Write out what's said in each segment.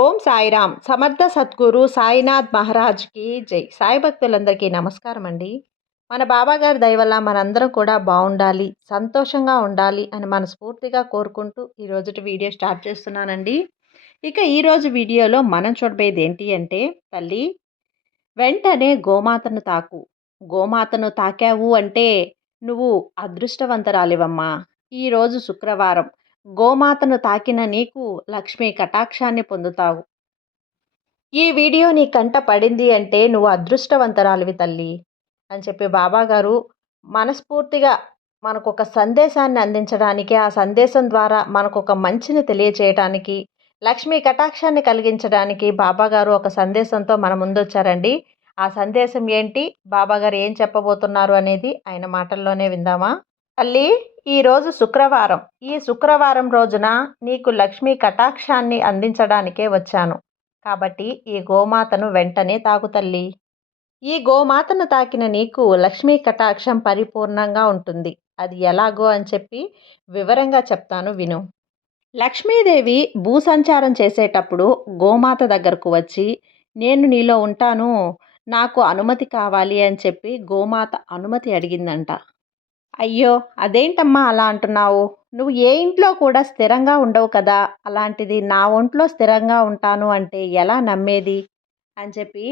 ఓం సాయిరామ్ సమర్థ సద్గురు సాయినాథ్ మహారాజ్కి జై. సాయి భక్తులందరికీ నమస్కారం అండి. మన బాబాగారి దయవల్ల మనందరం కూడా బాగుండాలి సంతోషంగా ఉండాలి అని మనస్ఫూర్తిగా కోరుకుంటూ ఈరోజుటి వీడియో స్టార్ట్ చేస్తున్నానండి. ఇక ఈరోజు వీడియోలో మనం చూడబోయేది ఏంటి అంటే తల్లి వెంటనే గోమాతను తాకు. గోమాతను తాకావు అంటే నువ్వు అదృష్టవంతరాలివమ్మా. ఈరోజు శుక్రవారం. గోమాతను తాకిన నీకు లక్ష్మి కటాక్షాన్ని పొందుతావు. ఈ వీడియో నీ కంట పడింది అంటే నువ్వు అదృష్టవంతరాలివి తల్లి అని చెప్పి బాబాగారు మనస్ఫూర్తిగా మనకు ఒక సందేశాన్ని అందించడానికి ఆ సందేశం ద్వారా మనకు ఒక మంచిని తెలియచేయడానికి లక్ష్మీ కటాక్షాన్ని కలిగించడానికి బాబాగారు ఒక సందేశంతో మన ముందు వచ్చారండి ఆ సందేశం ఏంటి? బాబాగారు ఏం చెప్పబోతున్నారు అనేది ఆయన మాటల్లోనే విందామా? తల్లి ఈరోజు శుక్రవారం. ఈ శుక్రవారం రోజున నీకు లక్ష్మీ కటాక్షాన్ని అందించడానికే వచ్చాను. కాబట్టి ఈ గోమాతను వెంటనే తాగు తల్లి. ఈ గోమాతను తాకిన నీకు లక్ష్మీ కటాక్షం పరిపూర్ణంగా ఉంటుంది. అది ఎలాగో అని చెప్పి వివరంగా చెప్తాను విను. లక్ష్మీదేవి భూసంచారం చేసేటప్పుడు గోమాత దగ్గరకు వచ్చి నేను నీలో ఉంటాను. నాకు అనుమతి కావాలి అని చెప్పి గోమాత అనుమతి అడిగిందంట. అయ్యో అదేంటమ్మా అలా అంటున్నావు? నువ్వు ఏ ఇంట్లో కూడా స్థిరంగా ఉండవు కదా. అలాంటిది నా ఒంట్లో స్థిరంగా ఉంటాను అంటే ఎలా నమ్మేది? అని చెప్పి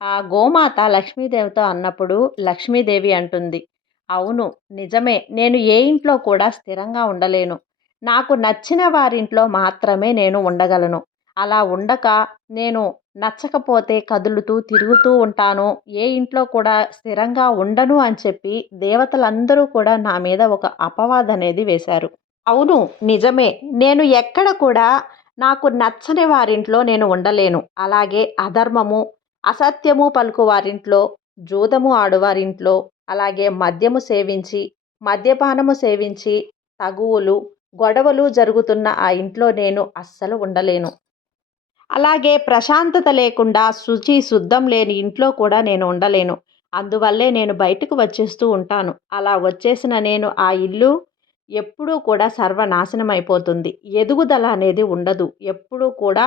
ఆ గోమాత లక్ష్మీదేవితో అన్నప్పుడు లక్ష్మీదేవి అంటుంది. అవును నిజమే. నేను ఏ ఇంట్లో కూడా స్థిరంగా ఉండలేను. నాకు నచ్చిన వారింట్లో మాత్రమే నేను ఉండగలను. అలా ఉండక నేను నచ్చకపోతే కదులుతూ తిరుగుతూ ఉంటాను. ఏ ఇంట్లో కూడా స్థిరంగా ఉండను అని చెప్పి దేవతలందరూ కూడా నా మీద ఒక అపవాద అనేది వేశారు. అవును నిజమే. నేను ఎక్కడ కూడా నాకు నచ్చని వారింట్లో నేను ఉండలేను. అలాగే అధర్మము అసత్యము పలుకు వారింట్లో జూదము ఆడువారింట్లో అలాగే మద్యము సేవించి మద్యపానము సేవించి తగువులు గొడవలు జరుగుతున్న ఆ ఇంట్లో నేను అస్సలు ఉండలేను. అలాగే ప్రశాంతత లేకుండా శుచి శుద్ధం లేని ఇంట్లో కూడా నేను ఉండలేను. అందువల్లే నేను బయటకు వచ్చేస్తూ ఉంటాను. అలా వచ్చేసిన నేను ఆ ఇల్లు ఎప్పుడూ కూడా సర్వనాశనం అయిపోతుంది. ఎదుగుదల అనేది ఉండదు. ఎప్పుడూ కూడా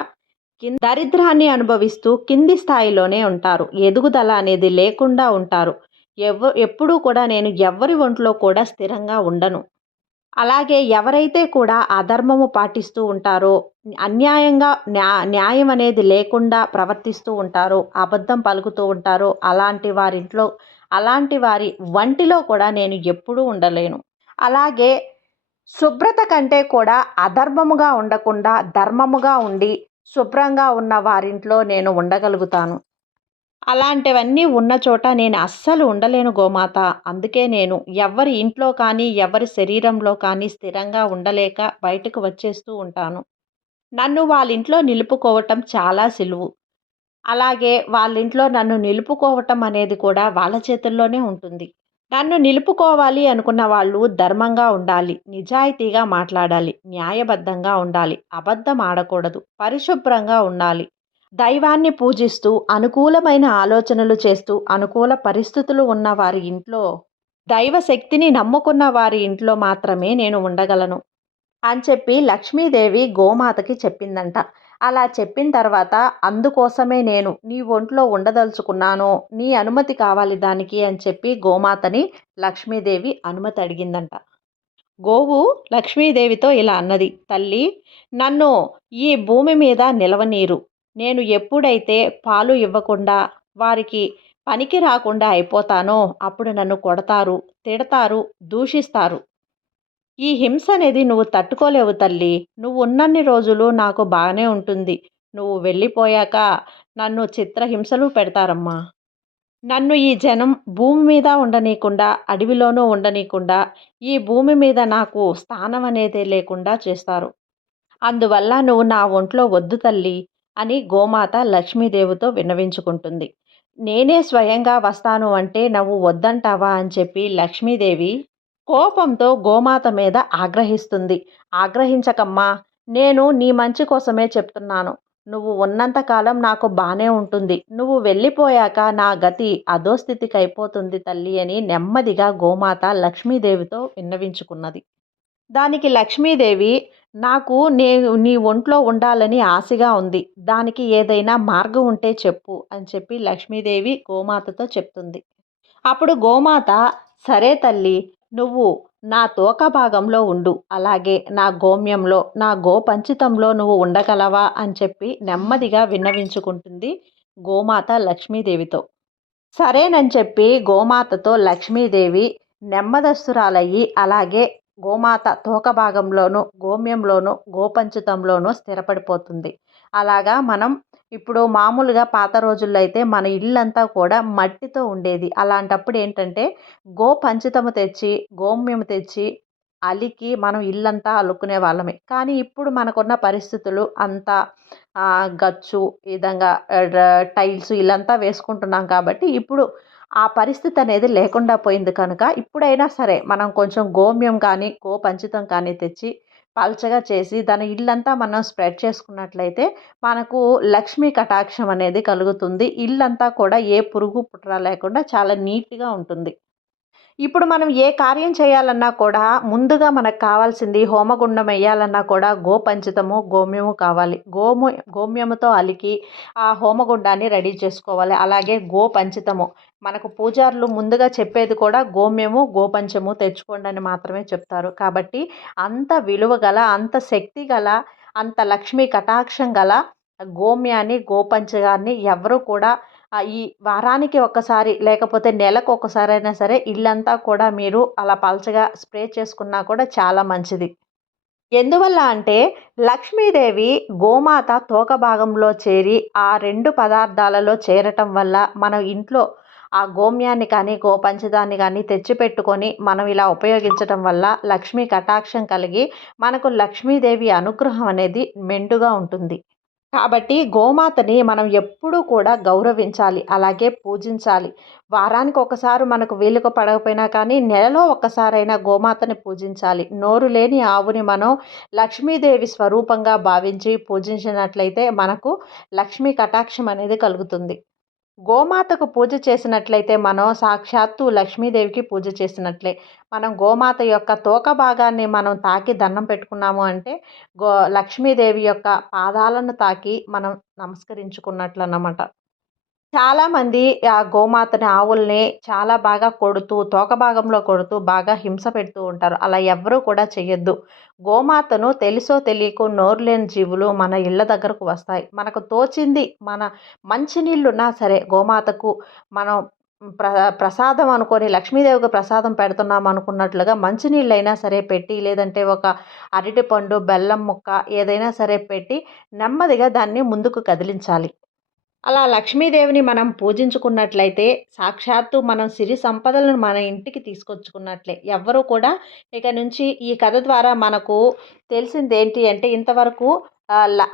కింద దరిద్రాన్ని అనుభవిస్తూ కింది స్థాయిలోనే ఉంటారు. ఎదుగుదల అనేది లేకుండా ఉంటారు. ఎవ ఎప్పుడూ కూడా నేను ఎవరి ఒంట్లో కూడా స్థిరంగా ఉండను. అలాగే ఎవరైతే కూడా అధర్మము పాటిస్తూ ఉంటారో అన్యాయంగా న్యా న్యాయం అనేది లేకుండా ప్రవర్తిస్తూ ఉంటారో అబద్ధం పలుకుతూ ఉంటారో అలాంటి వారింట్లో అలాంటి వారి వంటిలో కూడా నేను ఎప్పుడూ ఉండలేను. అలాగే శుభ్రత కంటే కూడా అధర్మముగా ఉండకుండా ధర్మముగా ఉండి శుభ్రంగా ఉన్న వారింట్లో నేను ఉండగలుగుతాను. అలాంటివన్నీ ఉన్న చోట నేను అస్సలు ఉండలేను గోమాత. అందుకే నేను ఎవరి ఇంట్లో కానీ ఎవరి శరీరంలో కానీ స్థిరంగా ఉండలేక బయటకు వచ్చేస్తూ ఉంటాను. నన్ను వాళ్ళ ఇంట్లో నిలుపుకోవటం చాలా సులువు. అలాగే వాళ్ళ ఇంట్లో నన్ను నిలుపుకోవటం అనేది కూడా వాళ్ళ చేతుల్లోనే ఉంటుంది. నన్ను నిలుపుకోవాలి అనుకున్న వాళ్ళు ధర్మంగా ఉండాలి నిజాయితీగా మాట్లాడాలి న్యాయబద్ధంగా ఉండాలి అబద్ధం ఆడకూడదు పరిశుభ్రంగా ఉండాలి దైవాన్ని పూజిస్తూ అనుకూలమైన ఆలోచనలు చేస్తూ అనుకూల పరిస్థితులు ఉన్న వారి ఇంట్లో దైవ శక్తిని నమ్ముకున్న వారి ఇంట్లో మాత్రమే నేను ఉండగలను అని చెప్పి లక్ష్మీదేవి గోమాతకి చెప్పిందంట. అలా చెప్పిన తర్వాత అందుకోసమే నేను నీ ఒంట్లో ఉండదలుచుకున్నాను నీ అనుమతి కావాలి దానికి అని చెప్పి గోమాతని లక్ష్మీదేవి అనుమతి అడిగిందంట. గోవు లక్ష్మీదేవితో ఇలా అన్నది తల్లి నన్ను ఈ భూమి మీద నిలవనీరు. నేను ఎప్పుడైతే పాలు ఇవ్వకుండా వారికి పనికి రాకుండా అయిపోతానో అప్పుడు నన్ను కొడతారు తిడతారు దూషిస్తారు. ఈ హింస అనేది నువ్వు తట్టుకోలేవు తల్లి. నువ్వు ఉన్నన్ని రోజులు నాకు బాగానే ఉంటుంది. నువ్వు వెళ్ళిపోయాక నన్ను చిత్రహింసలు పెడతారమ్మా. నన్ను ఈ జనం భూమి మీద ఉండనీయకుండా అడవిలోనూ ఉండనీయకుండా ఈ భూమి మీద నాకు స్థానం అనేది లేకుండా చేస్తారు. అందువల్ల నువ్వు నా ఒంట్లో వద్దు తల్లి. అని గోమాత లక్ష్మీదేవితో విన్నవించుకుంటుంది. నేనే స్వయంగా వస్తాను అంటే నువ్వు వద్దంటావా? అని చెప్పి లక్ష్మీదేవి కోపంతో గోమాత మీద ఆగ్రహిస్తుంది. ఆగ్రహించకమ్మా నేను నీ మంచి కోసమే చెప్తున్నాను. నువ్వు ఉన్నంతకాలం నాకు బాగానే ఉంటుంది. నువ్వు వెళ్ళిపోయాక నా గతి అధోస్థితికి అయిపోతుంది తల్లి అని నెమ్మదిగా గోమాత లక్ష్మీదేవితో విన్నవించుకున్నది. దానికి లక్ష్మీదేవి నాకు నే నీ ఒంట్లో ఉండాలని ఆశగా ఉంది. దానికి ఏదైనా మార్గం ఉంటే చెప్పు అని చెప్పి లక్ష్మీదేవి గోమాతతో చెప్తుంది. అప్పుడు గోమాత సరే తల్లి నువ్వు నా తోక భాగంలో ఉండు. అలాగే నా గోమ్యంలో నా గోపంచితంలో నువ్వు ఉండగలవా అని చెప్పి నెమ్మదిగా విన్నవించుకుంటుంది గోమాత లక్ష్మీదేవితో. సరేనని చెప్పి గోమాతతో లక్ష్మీదేవి నెమ్మదస్తురాలయ్యి అలాగే గోమాత తోక భాగంలోనూ గోమ్యంలోనూ గోపంచుతంలోనూ స్థిరపడిపోతుంది. అలాగా మనం ఇప్పుడు మామూలుగా పాత రోజుల్లో అయితే మన ఇల్లంతా కూడా మట్టితో ఉండేది. అలాంటప్పుడు ఏంటంటే గోపంచితము తెచ్చి గోమ్యము తెచ్చి అలికి మనం ఇల్లంతా అలుక్కునే వాళ్ళమే. కానీ ఇప్పుడు మనకున్న పరిస్థితులు అంతా గచ్చు విధంగా టైల్స్ ఇల్లంతా వేసుకుంటున్నాం కాబట్టి ఇప్పుడు ఆ పరిస్థితి అనేది లేకుండా పోయింది కనుక ఇప్పుడైనా సరే మనం కొంచెం గోమ్యం కానీ గో పంచితం కానీ తెచ్చి పల్చగా చేసి దాని ఇల్లంతా మనం స్ప్రెడ్ చేసుకున్నట్లయితే మనకు లక్ష్మీ కటాక్షం అనేది కలుగుతుంది. ఇల్లంతా కూడా ఏ పురుగు పుట్ర లేకుండా చాలా నీట్గా ఉంటుంది. ఇప్పుడు మనం ఏ కార్యం చేయాలన్నా కూడా ముందుగా మనకు కావాల్సింది హోమగుండం వేయాలన్నా కూడా గోపంచితము గోమ్యము కావాలి. గోము గోమ్యముతో అలికి ఆ హోమగుండాన్ని రెడీ చేసుకోవాలి. అలాగే గోపంచితము. మనకు పూజారులు ముందుగా చెప్పేది కూడా గోమ్యము గోపంచము తెచ్చుకోండి అని మాత్రమే చెప్తారు. కాబట్టి అంత విలువ గల అంత శక్తి గల అంత లక్ష్మీ కటాక్షం గల గోమ్యాన్ని గోపంచగాన్ని ఎవరు కూడా ఈ వారానికి ఒక్కసారి లేకపోతే నెలకు ఒకసారైనా సరే ఇల్లంతా కూడా మీరు అలా పలచగా స్ప్రే చేసుకున్నా కూడా చాలా మంచిది. ఎందువల్ల అంటే లక్ష్మీదేవి గోమాత తోక భాగంలో చేరి ఆ రెండు పదార్థాలలో చేరటం వల్ల మన ఇంట్లో ఆ గోమ్యాన్ని కానీ గోపంచదాన్ని కానీ తెచ్చిపెట్టుకొని మనం ఇలా ఉపయోగించడం వల్ల లక్ష్మీ కటాక్షం కలిగి మనకు లక్ష్మీదేవి అనుగ్రహం అనేది మెండుగా ఉంటుంది. కాబట్టి గోమాతని మనం ఎప్పుడూ కూడా గౌరవించాలి అలాగే పూజించాలి. వారానికి ఒకసారి మనకు వీలుకు పడకపోయినా కానీ నెలలో ఒక్కసారైనా గోమాతని పూజించాలి. నోరు లేని ఆవుని మనం లక్ష్మీదేవి స్వరూపంగా భావించి పూజించినట్లయితే మనకు లక్ష్మీ కటాక్షం అనేది కలుగుతుంది. గోమాతకు పూజ చేసినట్లయితే మనం సాక్షాత్తు లక్ష్మీదేవికి పూజ చేసినట్లే. మనం గోమాత యొక్క తోక భాగాన్ని మనం తాకి దండం పెట్టుకున్నాము అంటే గో లక్ష్మీదేవి యొక్క పాదాలను తాకి మనం నమస్కరించుకున్నట్లు అన్నమాట చాలామంది ఆ గోమాతని ఆవుల్ని చాలా బాగా కొడుతూ తోక భాగంలో కొడుతూ బాగా హింస పెడుతూ ఉంటారు. అలా ఎవరూ కూడా చెయ్యొద్దు. గోమాతను తెలుసో తెలియకో నోరు లేని జీవులు మన ఇళ్ళ దగ్గరకు వస్తాయి. మనకు తోచింది మన మంచినీళ్ళున్నా సరే గోమాతకు మనం ప్ర ప్రసాదం అనుకొని లక్ష్మీదేవికి ప్రసాదం పెడుతున్నాం అనుకున్నట్లుగా మంచినీళ్ళైనా సరే పెట్టి లేదంటే ఒక అరటిపండు బెల్లం ముక్క ఏదైనా సరే పెట్టి నెమ్మదిగా దాన్ని ముందుకు కదిలించాలి. అలా లక్ష్మీదేవిని మనం పూజించుకున్నట్లయితే సాక్షాత్తు మనం సిరి సంపదలను మన ఇంటికి తీసుకొచ్చుకున్నట్లే. ఎవ్వరూ కూడా ఇక నుంచి ఈ కథ ద్వారా మనకు తెలిసింది ఏంటి అంటే ఇంతవరకు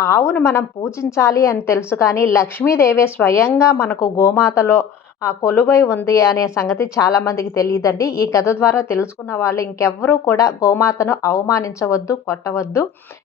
ఆవును మనం పూజించాలి అని తెలుసు కానీ లక్ష్మీదేవే స్వయంగా మనకు గోమాతలో ఆ కొలువై ఉంది అనే సంగతి చాలామందికి తెలియదండి. ఈ కథ ద్వారా తెలుసుకున్న వాళ్ళు ఇంకెవ్వరూ కూడా గోమాతను అవమానించవద్దు కొట్టవద్దు.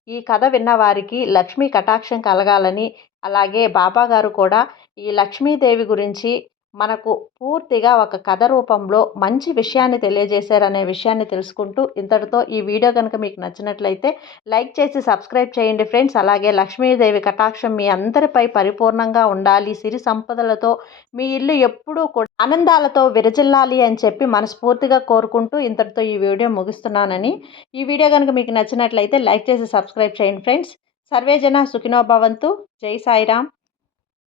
ఈ కథ విన్న వారికి లక్ష్మీ కటాక్షం కలగాలని అలాగే బాబాగారు కూడా ఈ లక్ష్మీదేవి గురించి మనకు పూర్తిగా ఒక కథ రూపంలో మంచి విషయాన్ని తెలియజేశారనే విషయాన్ని తెలుసుకుంటూ ఇంతటితో ఈ వీడియో కనుక మీకు నచ్చినట్లయితే లైక్ చేసి సబ్స్క్రైబ్ చేయండి ఫ్రెండ్స్. అలాగే లక్ష్మీదేవి కటాక్షం మీ అందరిపై పరిపూర్ణంగా ఉండాలి. సిరి సంపదలతో మీ ఇల్లు ఎప్పుడూ కూడా ఆనందాలతో విరజిల్లాలి అని చెప్పి మనస్ఫూర్తిగా కోరుకుంటూ ఇంతటితో ఈ వీడియో ముగిస్తున్నానని. ఈ వీడియో కనుక మీకు నచ్చినట్లయితే లైక్ చేసి సబ్స్క్రైబ్ చేయండి ఫ్రెండ్స్. సర్వేజన సుఖినోభవంతు జై సాయిరామ్.